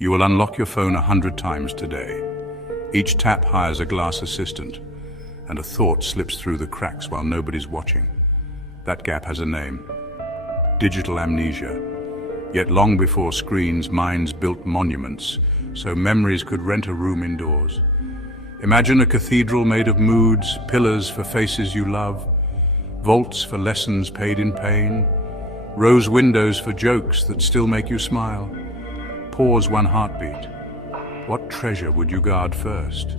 You will unlock your phone 100 times today. Each tap hires a glass assistant, and a thought slips through the cracks while nobody's watching. That gap has a name: digital amnesia. Yet long before screens, minds built monuments, so memories could rent a room indoors. Imagine a cathedral made of moods, pillars for faces you love, vaults for lessons paid in pain, rose windows for jokes that still make you smile. Pause one heartbeat. What treasure would you guard first?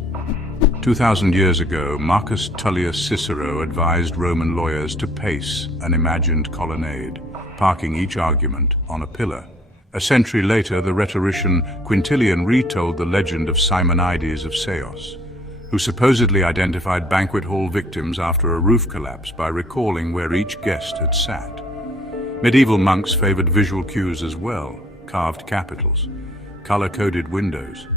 2,000 years ago, Marcus Tullius Cicero advised Roman lawyers to pace an imagined colonnade, parking each argument on a pillar. A century later, the rhetorician Quintilian retold the legend of Simonides of Ceos, who supposedly identified banquet hall victims after a roof collapse by recalling where each guest had sat. Medieval monks favored visual cues as well: carved capitals, color-coded windows,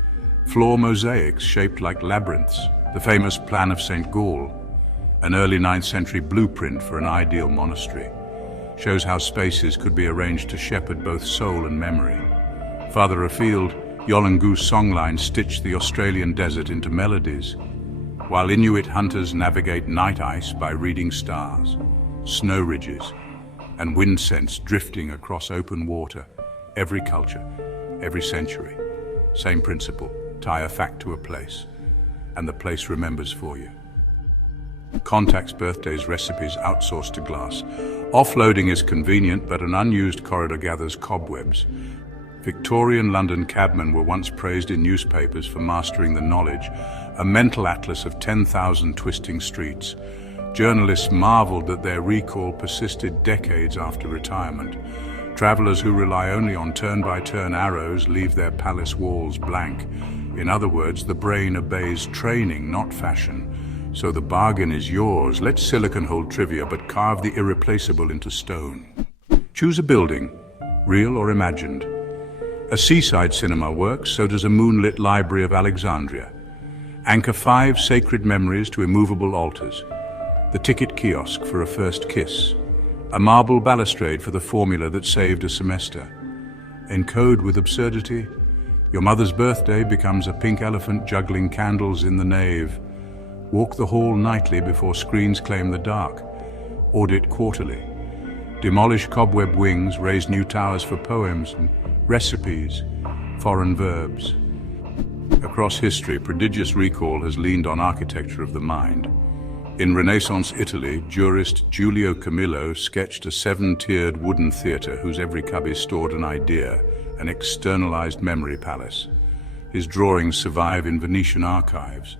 floor mosaics shaped like labyrinths, the famous Plan of St. Gall, an early 9th century blueprint for an ideal monastery, shows how spaces could be arranged to shepherd both soul and memory. Farther afield, Yolngu's songlines stitch the Australian desert into melodies, while Inuit hunters navigate night ice by reading stars, snow ridges, and wind scents drifting across open water. Every culture, every century, same principle: tie a fact to a place, and the place remembers for you. Contacts, birthdays, recipes outsourced to glass. Offloading is convenient, but an unused corridor gathers cobwebs. Victorian London cabmen were once praised in newspapers for mastering the knowledge, a mental atlas of 10,000 twisting streets. Journalists marveled that their recall persisted decades after retirement. Travelers who rely only on turn-by-turn arrows leave their palace walls blank. In other words, the brain obeys training, not fashion. So the bargain is yours. Let silicon hold trivia, but carve the irreplaceable into stone. Choose a building, real or imagined. A seaside cinema works, so does a moonlit library of Alexandria. Anchor 5 sacred memories to immovable altars. The ticket kiosk for a first kiss. A marble balustrade for the formula that saved a semester. Encode with absurdity. Your mother's birthday becomes a pink elephant juggling candles in the nave. Walk the hall nightly before screens claim the dark. Audit quarterly. Demolish cobweb wings, raise new towers for poems, recipes, foreign verbs. Across history, prodigious recall has leaned on architecture of the mind. In Renaissance Italy, jurist Giulio Camillo sketched a 7-tiered wooden theatre whose every cubby stored an idea, an externalized memory palace. His drawings survive in Venetian archives.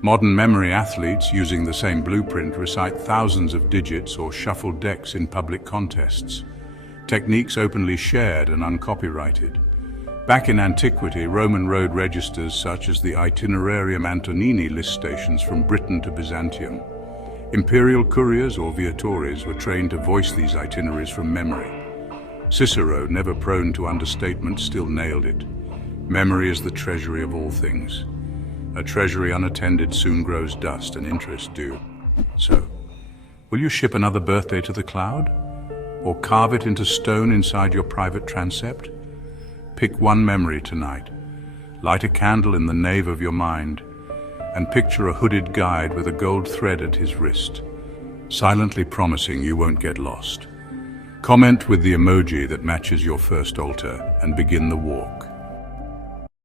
Modern memory athletes, using the same blueprint, recite thousands of digits or shuffle decks in public contests. Techniques openly shared and uncopyrighted. Back in antiquity, Roman road registers such as the Itinerarium Antonini list stations from Britain to Byzantium. Imperial couriers or viatores were trained to voice these itineraries from memory. Cicero, never prone to understatement, still nailed it. Memory is the treasury of all things. A treasury unattended soon grows dust, and interest do. So, will you ship another birthday to the cloud? Or carve it into stone inside your private transept? Pick one memory tonight. Light a candle in the nave of your mind, and picture a hooded guide with a gold thread at his wrist, silently promising you won't get lost. Comment with the emoji that matches your first altar and begin the walk.